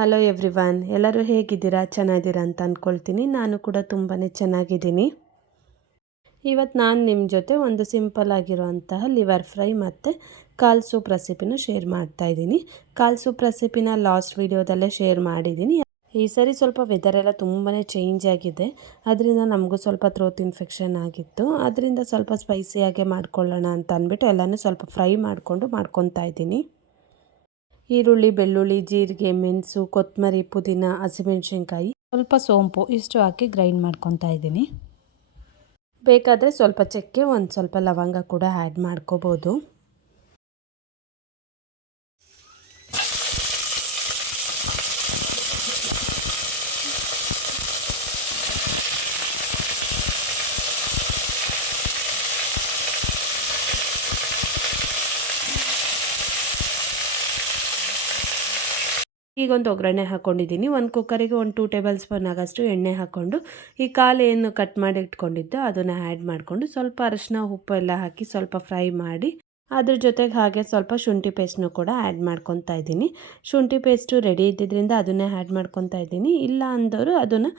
Hello everyone ಎಲ್ಲರೂ ಹೇಗಿದ್ದೀರಾ? ಚೆನ್ನಾಗಿದ್ದೀರಾ ಅಂತ ಅಂದ್ಕೊಳ್ತೀನಿ ನಾನು ಕೂಡ ತುಂಬಾ ಚೆನ್ನಾಗಿದ್ದೀನಿ. ಇವತ್ತು ನಾನು ನಿಮ್ಮ ಜೊತೆ ಒಂದು ಸಿಂಪಲ್ ಆಗಿರುವಂತಹ ಲಿವರ್ ಫ್ರೈ ಮತ್ತು ಕಾಲ್ ಸೂಪ್ ರೆಸಿಪಿನ ಶೇರ್ ಮಾಡ್ತಾ ಇದ್ದೀನಿ. ಕಾಲ್ ಸೂಪ್ ರೆಸಿಪಿನ ಲಾಸ್ಟ್ ವೀಡಿಯೋದಲ್ಲೇ ಶೇರ್ ಮಾಡಿದ್ದೀನಿ. ಈ ಸರಿ ಸ್ವಲ್ಪ ವೆದರ್ ಎಲ್ಲ ತುಂಬಾ ಚೇಂಜ್ ಆಗಿದೆ. ಅದರಿಂದ ನಮಗೂ ಸ್ವಲ್ಪ ಥ್ರೋತ್ ಇನ್ಫೆಕ್ಷನ್ ಆಗಿತ್ತು. ಅದರಿಂದ ಸ್ವಲ್ಪ ಸ್ಪೈಸಿಯಾಗೆ ಮಾಡ್ಕೊಳ್ಳೋಣ ಅಂತ ಅಂದ್ಬಿಟ್ಟು ಎಲ್ಲನೂ ಸ್ವಲ್ಪ ಫ್ರೈ ಮಾಡಿಕೊಂಡು ಮಾಡ್ಕೊತಾ ಇದ್ದೀನಿ. ಈರುಳ್ಳಿ, ಬೆಳ್ಳುಳ್ಳಿ, ಜೀರಿಗೆ, ಮೆಣಸು, ಕೊತ್ತಂಬರಿ, ಪುದೀನ, ಹಸಿಮೆಣ್ಸಿನ್ಕಾಯಿ ಸ್ವಲ್ಪ ಸೋಂಪು ಇಷ್ಟು ಹಾಕಿ ಗ್ರೈಂಡ್ ಮಾಡ್ಕೊತಾ ಇದ್ದೀನಿ. ಬೇಕಾದರೆ ಸ್ವಲ್ಪ ಚಕ್ಕೆ, ಒಂದು ಸ್ವಲ್ಪ ಲವಂಗ ಕೂಡ ಆ್ಯಡ್ ಮಾಡ್ಕೋಬೋದು. ಈಗ ಒಂದು ಒಗ್ಗರಣೆ ಹಾಕ್ಕೊಂಡಿದ್ದೀನಿ ಒಂದು ಕುಕ್ಕರಿಗೆ ಒಂದು ಟೂ ಟೇಬಲ್ ಸ್ಪೂನ್ ಆಗೋಷ್ಟು ಎಣ್ಣೆ ಹಾಕ್ಕೊಂಡು ಈ ಕಾಲು ಏನು ಕಟ್ ಮಾಡಿ ಇಟ್ಕೊಂಡಿದ್ದು ಅದನ್ನು ಆ್ಯಡ್ ಮಾಡಿಕೊಂಡು ಸ್ವಲ್ಪ ಅರಶಿನ ಉಪ್ಪು ಎಲ್ಲ ಹಾಕಿ ಸ್ವಲ್ಪ ಫ್ರೈ ಮಾಡಿ, ಅದ್ರ ಜೊತೆಗೆ ಹಾಗೆ ಸ್ವಲ್ಪ ಶುಂಠಿ ಪೇಸ್ಟ್ನು ಕೂಡ ಆ್ಯಡ್ ಮಾಡ್ಕೊತಾ ಇದ್ದೀನಿ. ಶುಂಠಿ ಪೇಸ್ಟು ರೆಡಿ ಇದ್ದಿದ್ದರಿಂದ ಅದನ್ನೇ ಆ್ಯಡ್ ಮಾಡ್ಕೊತಾ ಇದ್ದೀನಿ. ಇಲ್ಲ ಅಂದವರು ಅದನ್ನು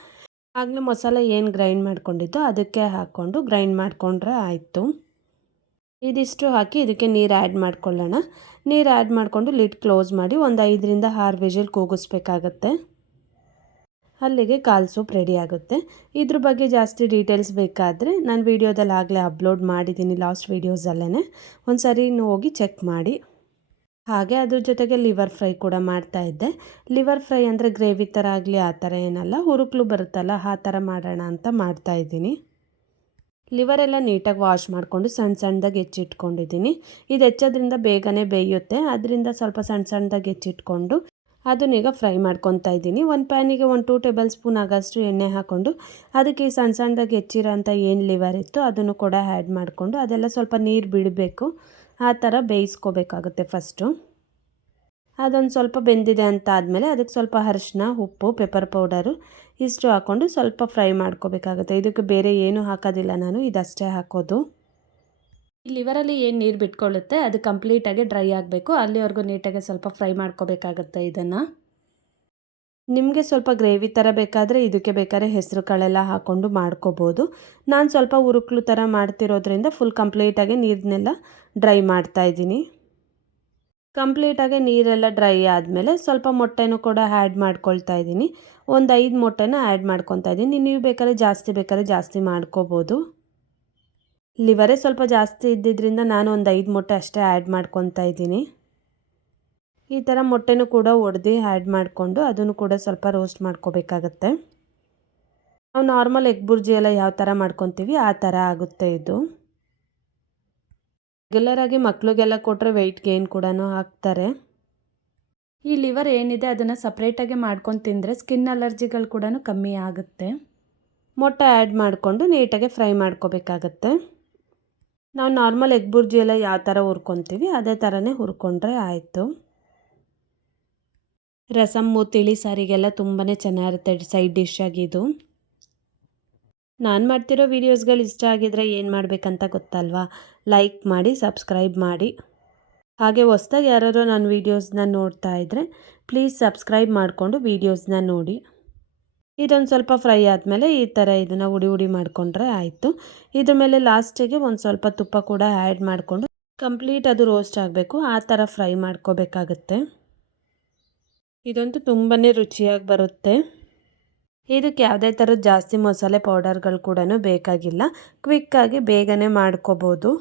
ಆಗಲೇ ಮಸಾಲೆ ಏನು ಗ್ರೈಂಡ್ ಮಾಡ್ಕೊಂಡಿದ್ದೋ ಅದಕ್ಕೆ ಹಾಕ್ಕೊಂಡು ಗ್ರೈಂಡ್ ಮಾಡಿಕೊಂಡ್ರೆ ಆಯಿತು. ಇದಿಷ್ಟು ಹಾಕಿ ಇದಕ್ಕೆ ನೀರು ಆ್ಯಡ್ ಮಾಡ್ಕೊಳ್ಳೋಣ. ನೀರು ಆ್ಯಡ್ ಮಾಡಿಕೊಂಡು ಲಿಡ್ ಕ್ಲೋಸ್ ಮಾಡಿ ಒಂದು ಐದರಿಂದ ಆರು ವಿಜಲ್ ಕೂಗಿಸ್ಬೇಕಾಗತ್ತೆ. ಅಲ್ಲಿಗೆ ಕಾಲ್ ಸೂಪ್ ರೆಡಿ ಆಗುತ್ತೆ. ಇದ್ರ ಬಗ್ಗೆ ಜಾಸ್ತಿ ಡೀಟೇಲ್ಸ್ ಬೇಕಾದರೆ ನಾನು ವೀಡಿಯೋದಲ್ಲಿ ಆಗಲೇ ಅಪ್ಲೋಡ್ ಮಾಡಿದ್ದೀನಿ ಲಾಸ್ಟ್ ವೀಡಿಯೋಸಲ್ಲೇ ಒಂದು ಸರಿ ಹೋಗಿ ಚೆಕ್ ಮಾಡಿ. ಹಾಗೆ ಅದ್ರ ಜೊತೆಗೆ ಲಿವರ್ ಫ್ರೈ ಕೂಡ ಮಾಡ್ತಾ ಇದ್ದೆ. ಲಿವರ್ ಫ್ರೈ ಅಂದರೆ ಗ್ರೇವಿ ಥರ ಆಗಲಿ ಆ ಥರ ಏನಲ್ಲ, ಹುರುಕ್ಲು ಬರುತ್ತಲ್ಲ ಆ ಥರ ಮಾಡೋಣ ಅಂತ ಮಾಡ್ತಾಯಿದ್ದೀನಿ ಲಿವರೆಲ್ಲ ನೀಟಾಗಿ ವಾಶ್ ಮಾಡಿಕೊಂಡು ಸಣ್ಣ ಸಣ್ಣದಾಗಿ ಹೆಚ್ಚಿಟ್ಕೊಂಡಿದ್ದೀನಿ. ಇದು ಹೆಚ್ಚೋದ್ರಿಂದ ಬೇಗನೆ ಬೇಯುತ್ತೆ. ಅದರಿಂದ ಸ್ವಲ್ಪ ಸಣ್ಣ ಸಣ್ಣದಾಗಿ ಹೆಚ್ಚಿಟ್ಕೊಂಡು ಅದನ್ನೀಗ ಫ್ರೈ ಮಾಡ್ಕೊತಾ ಇದ್ದೀನಿ. ಒಂದು ಪ್ಯಾನಿಗೆ ಒಂದು ಟೂ ಟೇಬಲ್ ಸ್ಪೂನ್ ಆಗೋಷ್ಟು ಎಣ್ಣೆ ಹಾಕ್ಕೊಂಡು ಅದಕ್ಕೆ ಸಣ್ಣ ಸಣ್ಣದಾಗಿ ಹೆಚ್ಚಿರೋ ಅಂಥ ಏನು ಲಿವರ್ ಇತ್ತು ಅದನ್ನು ಕೂಡ ಆ್ಯಡ್ ಮಾಡಿಕೊಂಡು ಅದೆಲ್ಲ ಸ್ವಲ್ಪ ನೀರು ಬಿಡಬೇಕು. ಆ ಥರ ಬೇಯಿಸ್ಕೋಬೇಕಾಗುತ್ತೆ ಫಸ್ಟು ಅದೊಂದು ಸ್ವಲ್ಪ ಬೆಂದಿದೆ ಅಂತ ಆದಮೇಲೆ ಅದಕ್ಕೆ ಸ್ವಲ್ಪ ಅರಿಶಿನ, ಉಪ್ಪು ಪೆಪ್ಪರ್ ಪೌಡರು ಇಷ್ಟು ಹಾಕ್ಕೊಂಡು ಸ್ವಲ್ಪ ಫ್ರೈ ಮಾಡ್ಕೋಬೇಕಾಗುತ್ತೆ. ಇದಕ್ಕೆ ಬೇರೆ ಏನೂ ಹಾಕೋದಿಲ್ಲ ನಾನು, ಇದಷ್ಟೇ ಹಾಕೋದು. ಲಿವರಲ್ಲಿ ಏನು ನೀರು ಬಿಟ್ಕೊಳ್ಳುತ್ತೆ, ಅದು ಕಂಪ್ಲೀಟಾಗಿ ಡ್ರೈ ಆಗಬೇಕು. ಅಲ್ಲಿವರೆಗೂ ನೀಟಾಗಿ ಸ್ವಲ್ಪ ಫ್ರೈ ಮಾಡ್ಕೋಬೇಕಾಗತ್ತೆ ಇದನ್ನು. ನಿಮಗೆ ಸ್ವಲ್ಪ ಗ್ರೇವಿ ಥರ ಬೇಕಾದರೆ ಇದಕ್ಕೆ ಬೇಕಾದ್ರೆ ಹೆಸರು ಕಾಳೆಲ್ಲ ಹಾಕ್ಕೊಂಡು ಮಾಡ್ಕೋಬೋದು. ನಾನು ಸ್ವಲ್ಪ ಉರುಕ್ಲು ಥರ ಮಾಡ್ತಿರೋದ್ರಿಂದ ಫುಲ್ ಕಂಪ್ಲೀಟಾಗಿ ನೀರನ್ನೆಲ್ಲ ಡ್ರೈ ಮಾಡ್ತಾಯಿದ್ದೀನಿ ಕಂಪ್ಲೀಟಾಗಿ ನೀರೆಲ್ಲ ಡ್ರೈ ಆದಮೇಲೆ ಸ್ವಲ್ಪ ಮೊಟ್ಟೆನೂ ಕೂಡ ಆ್ಯಡ್ ಮಾಡ್ಕೊಳ್ತಾ ಇದ್ದೀನಿ. ಒಂದು ಐದು ಮೊಟ್ಟೆನ ಆ್ಯಡ್ ಮಾಡ್ಕೊತಾ ಇದ್ದೀನಿ. ನೀವು ಬೇಕಾದ್ರೆ ಜಾಸ್ತಿ ಬೇಕಾದ್ರೆ ಜಾಸ್ತಿ ಮಾಡ್ಕೋಬೋದು. ಲಿವರೇ ಸ್ವಲ್ಪ ಜಾಸ್ತಿ ಇದ್ದಿದ್ದರಿಂದ ನಾನು ಒಂದು ಐದು ಮೊಟ್ಟೆ ಅಷ್ಟೇ ಆ್ಯಡ್ ಮಾಡ್ಕೊತಾ ಇದ್ದೀನಿ. ಈ ಥರ ಮೊಟ್ಟೆನೂ ಕೂಡ ಒಡೆದು ಆ್ಯಡ್ ಮಾಡಿಕೊಂಡು ಅದನ್ನು ಕೂಡ ಸ್ವಲ್ಪ ರೋಸ್ಟ್ ಮಾಡ್ಕೋಬೇಕಾಗತ್ತೆ. ನಾವು ನಾರ್ಮಲ್ ಎಗ್ ಬುರ್ಜಿ ಎಲ್ಲ ಯಾವ ಥರ ಮಾಡ್ಕೊತೀವಿ ಆ ಥರ ಆಗುತ್ತೆ ಇದು. ರೆಗ್ಯುಲರಾಗಿ ಮಕ್ಕಳಿಗೆಲ್ಲ ಕೊಟ್ಟರೆ ವೆಯ್ಟ್ ಗೇನ್ ಕೂಡ ಹಾಕ್ತಾರೆ ಈ ಲಿವರ್ ಏನಿದೆ ಅದನ್ನು ಸಪ್ರೇಟಾಗಿ ಮಾಡ್ಕೊಂಡು ತಿಂದರೆ ಸ್ಕಿನ್ ಅಲರ್ಜಿಗಳು ಕೂಡ ಕಮ್ಮಿ ಆಗುತ್ತೆ. ಮೊಟ್ಟೆ ಆ್ಯಡ್ ಮಾಡಿಕೊಂಡು ನೀಟಾಗಿ ಫ್ರೈ ಮಾಡ್ಕೋಬೇಕಾಗತ್ತೆ. ನಾವು ನಾರ್ಮಲ್ ಎಗ್ ಬುರ್ಜಿ ಎಲ್ಲ ಯಾವ ಥರ ಹುರ್ಕೊತೀವಿ ಅದೇ ಥರನೇ ಹುರ್ಕೊಂಡ್ರೆ ಆಯಿತು. ರಸಮ್ಮು ತಿಳಿ ಸಾರಿಗೆಲ್ಲ ತುಂಬಾ ಚೆನ್ನಾಗಿರುತ್ತೆ ಸೈಡ್ ಡಿಶ್ ಆಗಿದು ನಾನು ಮಾಡ್ತಿರೋ ವೀಡಿಯೋಸ್ಗಳು ಇಷ್ಟ ಆಗಿದ್ರೆ ಏನು ಮಾಡಬೇಕಂತ ಗೊತ್ತಲ್ವಾ? ಲೈಕ್ ಮಾಡಿ ಸಬ್ಸ್ಕ್ರೈಬ್ ಮಾಡಿ. ಹಾಗೆ ಹೊಸ್ದಾಗಿ ಯಾರಾದರೂ ನನ್ನ ವೀಡಿಯೋಸ್ನ ನೋಡ್ತಾ ಇದ್ದರೆ ಪ್ಲೀಸ್ ಸಬ್ಸ್ಕ್ರೈಬ್ ಮಾಡಿಕೊಂಡು ವೀಡಿಯೋಸ್ನ ನೋಡಿ. ಇದೊಂದು ಸ್ವಲ್ಪ ಫ್ರೈ ಆದಮೇಲೆ ಈ ಥರ ಇದನ್ನು ಉಡಿ ಉಡಿ ಮಾಡಿಕೊಂಡ್ರೆ ಆಯಿತು. ಇದ್ರ ಮೇಲೆ ಲಾಸ್ಟಿಗೆ ಒಂದು ಸ್ವಲ್ಪ ತುಪ್ಪ ಕೂಡ ಆ್ಯಡ್ ಮಾಡಿಕೊಂಡು ಕಂಪ್ಲೀಟ್ ಅದು ರೋಸ್ಟ್ ಆಗಬೇಕು. ಆ ಥರ ಫ್ರೈ ಮಾಡ್ಕೋಬೇಕಾಗತ್ತೆ. ಇದಂತೂ ತುಂಬಾ ರುಚಿಯಾಗಿ ಬರುತ್ತೆ. ಇದಕ್ಕೆ ಯಾವುದೇ ಥರದ ಜಾಸ್ತಿ ಮಸಾಲೆ ಪೌಡರ್ಗಳು ಕೂಡ ಬೇಕಾಗಿಲ್ಲ. ಕ್ವಿಕ್ಕಾಗಿ ಬೇಗನೆ ಮಾಡ್ಕೋಬೋದು.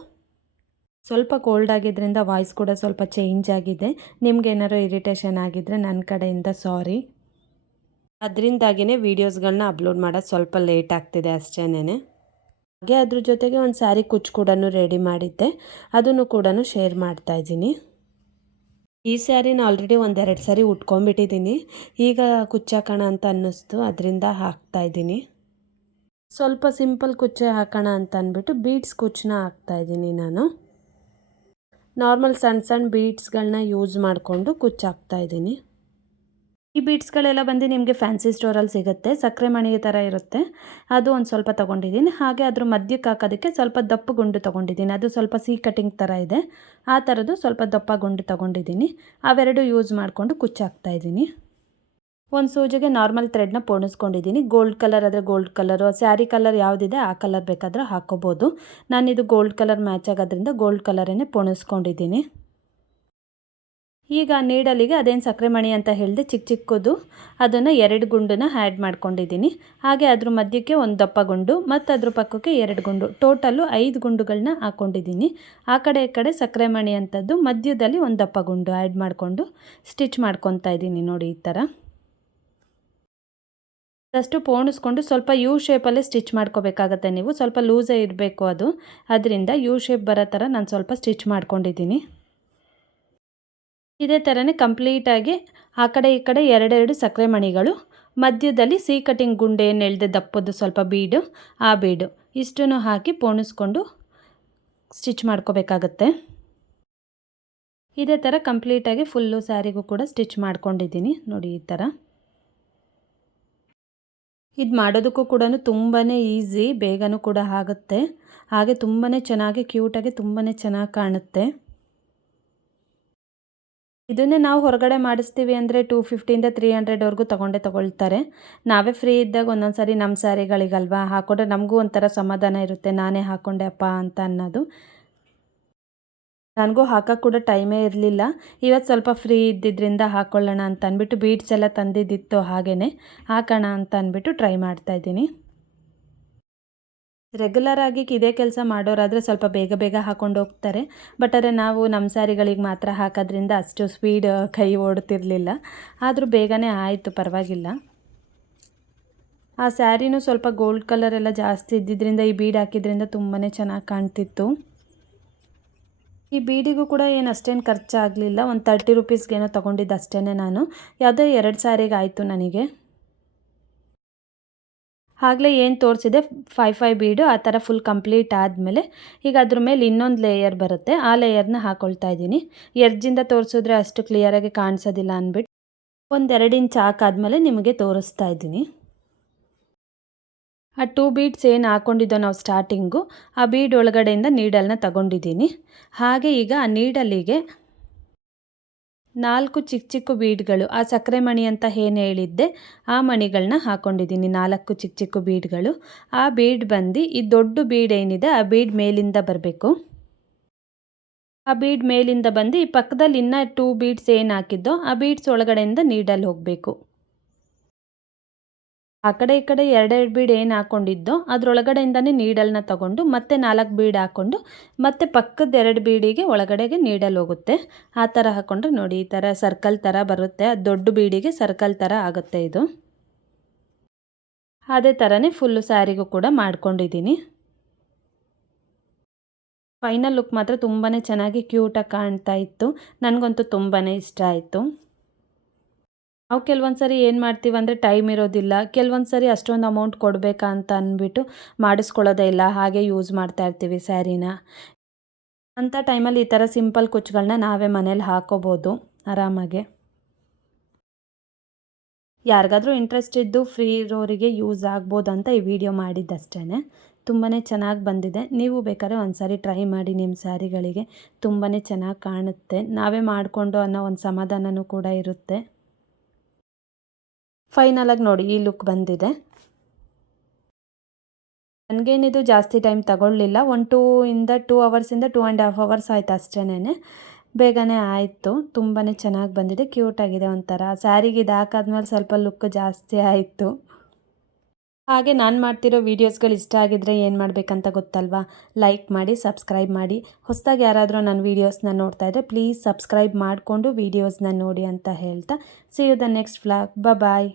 ಸ್ವಲ್ಪ ಕೋಲ್ಡ್ ಆಗಿದ್ದರಿಂದ ವಾಯ್ಸ್ ಕೂಡ ಸ್ವಲ್ಪ ಚೇಂಜ್ ಆಗಿದೆ. ನಿಮ್ಗೇನಾರು ಇರಿಟೇಷನ್ ಆಗಿದ್ದರೆ ನನ್ನ ಕಡೆಯಿಂದ ಸಾರಿ ಅದರಿಂದಾಗಿಯೇ ವೀಡಿಯೋಸ್ಗಳನ್ನ ಅಪ್ಲೋಡ್ ಮಾಡೋದು ಸ್ವಲ್ಪ ಲೇಟ್ ಆಗ್ತಿದೆ ಅಷ್ಟೇನೆ ಹಾಗೆ ಅದ್ರ ಜೊತೆಗೆ ಒಂದು ಸ್ಯಾರಿ ಕುಚ್ಚು ಕೂಡ ರೆಡಿ ಮಾಡಿದ್ದೆ. ಅದನ್ನು ಕೂಡ ಶೇರ್ ಮಾಡ್ತಾಯಿದ್ದೀನಿ ಈ ಸ್ಯಾರಿನ ಆಲ್ರೆಡಿ ಒಂದೆರಡು ಸಾರಿ ಉಟ್ಕೊಂಡ್ಬಿಟ್ಟಿದ್ದೀನಿ. ಈಗ ಕುಚ್ಚಾಕೋಣ ಅಂತ ಅನ್ನಿಸ್ತು, ಅದರಿಂದ ಹಾಕ್ತಾಯಿದ್ದೀನಿ ಸ್ವಲ್ಪ ಸಿಂಪಲ್ ಕುಚ್ಚೆ ಹಾಕೋಣ ಅಂತ ಅಂದ್ಬಿಟ್ಟು ಬೀಡ್ಸ್ ಕುಚ್ಚನ್ನ ಹಾಕ್ತಾಯಿದ್ದೀನಿ ನಾನು. ನಾರ್ಮಲ್ ಸಣ್ಣ ಸಣ್ಣ ಬೀಡ್ಸ್ಗಳನ್ನ ಯೂಸ್ ಮಾಡಿಕೊಂಡು ಕುಚ್ಚು ಹಾಕ್ತಾಯಿದ್ದೀನಿ ಈ ಬೀಡ್ಸ್ಗಳೆಲ್ಲ ಬಂದು ನಿಮಗೆ ಫ್ಯಾನ್ಸಿ ಸ್ಟೋರಲ್ಲಿ ಸಿಗುತ್ತೆ, ಸಕ್ಕರೆ ಮಣಿಗೆ ಥರ ಇರುತ್ತೆ. ಅದು ಒಂದು ಸ್ವಲ್ಪ ತೊಗೊಂಡಿದ್ದೀನಿ. ಹಾಗೆ ಅದ್ರ ಮಧ್ಯಕ್ಕೆ ಹಾಕೋದಕ್ಕೆ ಸ್ವಲ್ಪ ದಪ್ಪ ಗುಂಡು ತೊಗೊಂಡಿದ್ದೀನಿ. ಅದು ಸ್ವಲ್ಪ ಸಿ ಕಟಿಂಗ್ ಥರ ಇದೆ. ಆ ಥರದ್ದು ಸ್ವಲ್ಪ ದಪ್ಪ ಗುಂಡು ತೊಗೊಂಡಿದ್ದೀನಿ. ಅವೆರಡು ಯೂಸ್ ಮಾಡಿಕೊಂಡು ಕುಚ್ಚಾಕ್ತಾಯಿದ್ದೀನಿ ಒಂದು ಸೂಜಿಗೆ ನಾರ್ಮಲ್ ಥ್ರೆಡ್ನ ಪೋಣಿಸ್ಕೊಂಡಿದ್ದೀನಿ. ಗೋಲ್ಡ್ ಕಲರ್ ಆದರೆ ಗೋಲ್ಡ್ ಕಲರು ಸ್ಯಾರಿ ಕಲರ್ ಯಾವುದಿದೆ ಆ ಕಲರ್ ಬೇಕಾದರೆ ಹಾಕೋಬೋದು. ನಾನಿದು ಗೋಲ್ಡ್ ಕಲರ್ ಮ್ಯಾಚ್ ಆಗೋದ್ರಿಂದ ಗೋಲ್ಡ್ ಕಲರನ್ನೇ ಪೋಣಿಸ್ಕೊಂಡಿದ್ದೀನಿ. ಈಗ ನೀಡಲಿಗೆ ಅದೇನು ಸಕ್ಕರೆ ಮಣಿ ಅಂತ ಹೇಳಿದೆ ಚಿಕ್ಕ ಚಿಕ್ಕದು. ಅದನ್ನು ಎರಡು ಗುಂಡನ್ನ ಆ್ಯಡ್ ಮಾಡ್ಕೊಂಡಿದ್ದೀನಿ. ಹಾಗೆ ಅದ್ರ ಮಧ್ಯಕ್ಕೆ ಒಂದು ದಪ್ಪ ಗುಂಡು, ಮತ್ತು ಅದ್ರ ಪಕ್ಕಕ್ಕೆ ಎರಡು ಗುಂಡು. ಟೋಟಲ್ಲು ಐದು ಗುಂಡುಗಳನ್ನ ಹಾಕ್ಕೊಂಡಿದ್ದೀನಿ ಆ ಕಡೆ ಈ ಕಡೆ ಸಕ್ಕರೆ ಮಣಿ ಅಂಥದ್ದು ಮಧ್ಯದಲ್ಲಿ ಒಂದು ದಪ್ಪ ಗುಂಡು ಆ್ಯಡ್ ಮಾಡಿಕೊಂಡು ಸ್ಟಿಚ್ ಮಾಡ್ಕೊತಾ ಇದ್ದೀನಿ ನೋಡಿ ಈ ಥರ ಅದಷ್ಟು ಪೋಣಿಸ್ಕೊಂಡು ಸ್ವಲ್ಪ ಯು ಶೇಪಲ್ಲೇ ಸ್ಟಿಚ್ ಮಾಡ್ಕೋಬೇಕಾಗತ್ತೆ ನೀವು. ಸ್ವಲ್ಪ ಲೂಸೇ ಇರಬೇಕು ಅದು. ಅದರಿಂದ ಯು ಶೇಪ್ ಬರೋ ಥರ ನಾನು ಸ್ವಲ್ಪ ಸ್ಟಿಚ್ ಮಾಡ್ಕೊಂಡಿದ್ದೀನಿ. ಇದೇ ಥರನೇ ಕಂಪ್ಲೀಟಾಗಿ ಆ ಕಡೆ ಈ ಕಡೆ ಎರಡೆರಡು ಸಕ್ಕರೆ ಮಣಿಗಳು, ಮಧ್ಯದಲ್ಲಿ ಸಿ ಕಟಿಂಗ್ ಗುಂಡೆ ಏನು ಎಳ್ದೆ ದಪ್ಪದ್ದು ಸ್ವಲ್ಪ ಬೀಡು, ಆ ಬೀಡು. ಇಷ್ಟನ್ನು ಹಾಕಿ ಪೋಣಿಸ್ಕೊಂಡು ಸ್ಟಿಚ್ ಮಾಡ್ಕೋಬೇಕಾಗತ್ತೆ. ಇದೇ ಥರ ಕಂಪ್ಲೀಟಾಗಿ ಫುಲ್ಲು ಸ್ಯಾರಿಗೂ ಕೂಡ ಸ್ಟಿಚ್ ಮಾಡ್ಕೊಂಡಿದ್ದೀನಿ. ನೋಡಿ ಈ ಥರ ಇದು ಮಾಡೋದಕ್ಕೂ ಕೂಡ ತುಂಬಾ ಈಸಿ ಬೇಗನೂ ಕೂಡ ಆಗುತ್ತೆ. ಹಾಗೆ ತುಂಬಾ ಚೆನ್ನಾಗಿ ಕ್ಯೂಟಾಗಿ ತುಂಬಾ ಚೆನ್ನಾಗಿ ಕಾಣುತ್ತೆ. ಇದನ್ನೇ ನಾವು ಹೊರಗಡೆ ಮಾಡಿಸ್ತೀವಿ ಅಂದರೆ ಟೂ ಫಿಫ್ಟಿಯಿಂದ ತ್ರೀ ಹಂಡ್ರೆಡ್ವರೆಗೂ ತೊಗೊಂಡೇ ತೊಗೊಳ್ತಾರೆ. ನಾವೇ ಫ್ರೀ ಇದ್ದಾಗ ಒಂದೊಂದು ಸಾರಿ ನಮ್ಮ ಸ್ಯಾರಿಗಳಿಗಲ್ವಾ ಹಾಕೊಂಡ್ರೆ ನಮಗೂ ಒಂಥರ ಸಮಾಧಾನ ಇರುತ್ತೆ. ನಾನೇ ಹಾಕೊಂಡೆ ಅಪ್ಪ ಅಂತ ಅನ್ನೋದು. ನನಗೂ ಹಾಕೋಕ್ಕೆ ಕೂಡ ಟೈಮೇ ಇರಲಿಲ್ಲ. ಇವತ್ತು ಸ್ವಲ್ಪ ಫ್ರೀ ಇದ್ದಿದ್ದರಿಂದ ಹಾಕ್ಕೊಳ್ಳೋಣ ಅಂತ ಅಂದ್ಬಿಟ್ಟು ಬೀಡ್ಸ್ ಎಲ್ಲ ತಂದಿದ್ದಿತ್ತು ಹಾಗೇ ಹಾಕೋಣ ಅಂತ ಅಂದ್ಬಿಟ್ಟು ಟ್ರೈ ಮಾಡ್ತಾಯಿದ್ದೀನಿ ರೆಗ್ಯುಲರ್ ಆಗಿ ಇದೇ ಕೆಲಸ ಮಾಡೋರಾದರೆ ಸ್ವಲ್ಪ ಬೇಗ ಬೇಗ ಹಾಕೊಂಡು ಹೋಗ್ತಾರೆ. ಬಟ್ ಆದರೆ ನಾವು ನಮ್ಮ ಸ್ಯಾರಿಗಳಿಗೆ ಮಾತ್ರ ಹಾಕೋದ್ರಿಂದ ಅಷ್ಟು ಸ್ಪೀಡ್ ಕೈ ಓಡ್ತಿರಲಿಲ್ಲ. ಆದರೂ ಬೇಗನೆ ಆಯಿತು, ಪರವಾಗಿಲ್ಲ. ಆ ಸ್ಯಾರಿನೂ ಸ್ವಲ್ಪ ಗೋಲ್ಡ್ ಕಲರ್ ಎಲ್ಲ ಜಾಸ್ತಿ ಇದ್ದಿದ್ದರಿಂದ ಈ ಬೀಡ್ ಹಾಕಿದ್ರಿಂದ ತುಂಬಾ ಚೆನ್ನಾಗಿ ಕಾಣ್ತಿತ್ತು. ಈ ಬೀಡಿಗೂ ಕೂಡ ಏನು ಅಷ್ಟೇನು ಖರ್ಚಾಗಲಿಲ್ಲ. ಒಂದು ತರ್ಟಿ ರುಪೀಸ್ಗೇನೋ ತೊಗೊಂಡಿದ್ದು ಅಷ್ಟೇ ನಾನು. ಯಾವುದೋ ಎರಡು ಸ್ಯಾರಿಗೆ ಆಯಿತು ನನಗೆ. ಆಗಲೇ ಏನು ತೋರಿಸಿದೆ ಫೈ ಫೈ ಬೀಡು ಆ ಥರ ಫುಲ್ ಕಂಪ್ಲೀಟ್ ಆದಮೇಲೆ ಈಗ ಅದ್ರ ಮೇಲೆ ಇನ್ನೊಂದು ಲೇಯರ್ ಬರುತ್ತೆ. ಆ ಲೇಯರ್ನ ಹಾಕ್ಕೊಳ್ತಾ ಇದ್ದೀನಿ. ಎರ್ಜಿಂದ ತೋರಿಸಿದ್ರೆ ಅಷ್ಟು ಕ್ಲಿಯರಾಗಿ ಕಾಣಿಸೋದಿಲ್ಲ ಅಂದ್ಬಿಟ್ಟು ಒಂದೆರಡು ಇಂಚ್ ಹಾಕಾದ್ಮೇಲೆ ನಿಮಗೆ ತೋರಿಸ್ತಾ ಇದ್ದೀನಿ. ಆ ಟೂ ಬೀಡ್ಸ್ ಏನು ಹಾಕ್ಕೊಂಡಿದ್ದೋ ನಾವು ಸ್ಟಾರ್ಟಿಂಗು ಆ ಬೀಡ್ ಒಳಗಡೆಯಿಂದ ನೀಡಲ್ನ ತಗೊಂಡಿದ್ದೀನಿ. ಹಾಗೆ ಈಗ ಆ ನೀಡಲ್ಲಿಗೆ ನಾಲ್ಕು ಚಿಕ್ಕ ಚಿಕ್ಕ ಬೀಡ್ಗಳು. ಆ ಸಕ್ಕರೆ ಮಣಿ ಅಂತ ಏನು ಹೇಳಿದ್ದೆ? ಆ ಮಣಿಗಳನ್ನ ಹಾಕ್ಕೊಂಡಿದ್ದೀನಿ ನಾಲ್ಕು ಚಿಕ್ಕ ಚಿಕ್ಕ ಬೀಡ್ಗಳು. ಆ ಬೀಡ್ ಬಂದು, ಈ ದೊಡ್ಡ ಬೀಡ್ ಏನಿದೆ, ಆ ಬೀಡ್ ಮೇಲಿಂದ ಬರಬೇಕು. ಆ ಬೀಡ್ ಮೇಲಿಂದ ಬಂದು, ಈ ಪಕ್ಕದಲ್ಲಿ ಇನ್ನೂ ಟೂ ಬೀಡ್ಸ್ ಏನು ಹಾಕಿದ್ದೋ, ಆ ಬೀಡ್ಸ್ ಒಳಗಡೆಯಿಂದ ನೀಡಲ್ಲಿ ಹೋಗಬೇಕು. ಆ ಕಡೆ ಈ ಕಡೆ ಎರಡೆರಡು ಬೀಡ್ ಏನು ಹಾಕ್ಕೊಂಡಿದ್ದೋ ಅದರೊಳಗಡೆಯಿಂದನೇ ನೀಡಲ್ನ ತಗೊಂಡು ಮತ್ತೆ ನಾಲ್ಕು ಬೀಡ್ ಹಾಕ್ಕೊಂಡು ಮತ್ತೆ ಪಕ್ಕದ ಎರಡು ಬೀಡಿಗೆ ಒಳಗಡೆಗೆ ನೀಡಲ್ ಹೋಗುತ್ತೆ. ಆ ಥರ ಹಾಕ್ಕೊಂಡ್ರೆ ನೋಡಿ ಈ ಥರ ಸರ್ಕಲ್ ಥರ ಬರುತ್ತೆ. ಅದು ದೊಡ್ಡ ಬೀಡಿಗೆ ಸರ್ಕಲ್ ಥರ ಆಗುತ್ತೆ ಇದು. ಅದೇ ಥರನೇ ಫುಲ್ಲು ಸ್ಯಾರಿಗೂ ಕೂಡ ಮಾಡ್ಕೊಂಡಿದ್ದೀನಿ. ಫೈನಲ್ ಲುಕ್ ಮಾತ್ರ ತುಂಬಾ ಚೆನ್ನಾಗಿ ಕ್ಯೂಟಾಗಿ ಕಾಣ್ತಾ ಇತ್ತು. ನನಗಂತೂ ತುಂಬಾ ಇಷ್ಟ ಆಯಿತು. ನಾವು ಕೆಲವೊಂದು ಸರಿ ಏನು ಮಾಡ್ತೀವಿ ಅಂದರೆ ಟೈಮ್ ಇರೋದಿಲ್ಲ. ಕೆಲವೊಂದು ಸರಿ ಅಷ್ಟೊಂದು ಅಮೌಂಟ್ ಕೊಡಬೇಕಾ ಅಂತ ಅಂದ್ಬಿಟ್ಟು ಮಾಡಿಸ್ಕೊಳ್ಳೋದೇ ಇಲ್ಲ. ಹಾಗೆ ಯೂಸ್ ಮಾಡ್ತಾ ಇರ್ತೀವಿ ಸ್ಯಾರಿನ. ಅಂಥ ಟೈಮಲ್ಲಿ ಈ ಥರ ಸಿಂಪಲ್ ಕುಚ್ಗಳನ್ನ ನಾವೇ ಮನೇಲಿ ಹಾಕೋಬೋದು. ಆರಾಮಾಗೆ. ಯಾರಿಗಾದರೂ ಇಂಟ್ರೆಸ್ಟ್ ಇದ್ದು ಫ್ರೀ ಇರೋರಿಗೆ ಯೂಸ್ ಆಗ್ಬೋದು ಅಂತ ಈ ವಿಡಿಯೋ ಮಾಡಿದ್ದಷ್ಟೇ ತುಂಬಾ ಚೆನ್ನಾಗಿ ಬಂದಿದೆ. ನೀವು ಬೇಕಾದ್ರೆ ಒಂದು ಸಾರಿ ಟ್ರೈ ಮಾಡಿ ನಿಮ್ಮ ಸ್ಯಾರಿಗಳಿಗೆ. ತುಂಬಾ ಚೆನ್ನಾಗಿ ಕಾಣುತ್ತೆ. ನಾವೇ ಮಾಡಿಕೊಂಡು ಅನ್ನೋ ಒಂದು ಸಮಾಧಾನವೂ ಕೂಡ ಇರುತ್ತೆ. ಫೈನಲಾಗಿ ನೋಡಿ ಈ ಲುಕ್ ಬಂದಿದೆ. ನನಗೇನಿದು ಜಾಸ್ತಿ ಟೈಮ್ ತಗೊಳ್ಳಿಲ್ಲ ಒನ್ ಟೂ ಇಂದ ಟೂ ಅವರ್ಸಿಂದ ಟೂ ಆ್ಯಂಡ್ ಹಾಫ್ ಅವರ್ಸ್ ಆಯಿತು ಅಷ್ಟೇನೆ ಬೇಗನೆ ಆಯಿತು. ತುಂಬಾ ಚೆನ್ನಾಗಿ ಬಂದಿದೆ. ಕ್ಯೂಟಾಗಿದೆ ಒಂಥರ. ಸ್ಯಾರಿಗೆ ಇದು ಹಾಕಾದ್ಮೇಲೆ ಸ್ವಲ್ಪ ಲುಕ್ ಜಾಸ್ತಿ ಆಯಿತು. ಹಾಗೆ ನಾನು ಮಾಡ್ತಿರೋ ವೀಡಿಯೋಸ್ಗಳು ಇಷ್ಟ ಆಗಿದ್ರೆ ಏನು ಮಾಡಬೇಕಂತ ಗೊತ್ತಲ್ವಾ? ಲೈಕ್ ಮಾಡಿ ಸಬ್ಸ್ಕ್ರೈಬ್ ಮಾಡಿ. ಹೊಸದಾಗಿ ಯಾರಾದರೂ ನನ್ನ ವೀಡಿಯೋಸ್ನ ನೋಡ್ತಾ ಇದ್ದರೆ ಪ್ಲೀಸ್ ಸಬ್ಸ್ಕ್ರೈಬ್ ಮಾಡಿಕೊಂಡು ವೀಡಿಯೋಸ್ನ ನೋಡಿ ಅಂತ ಹೇಳ್ತಾ. See you the next vlog bye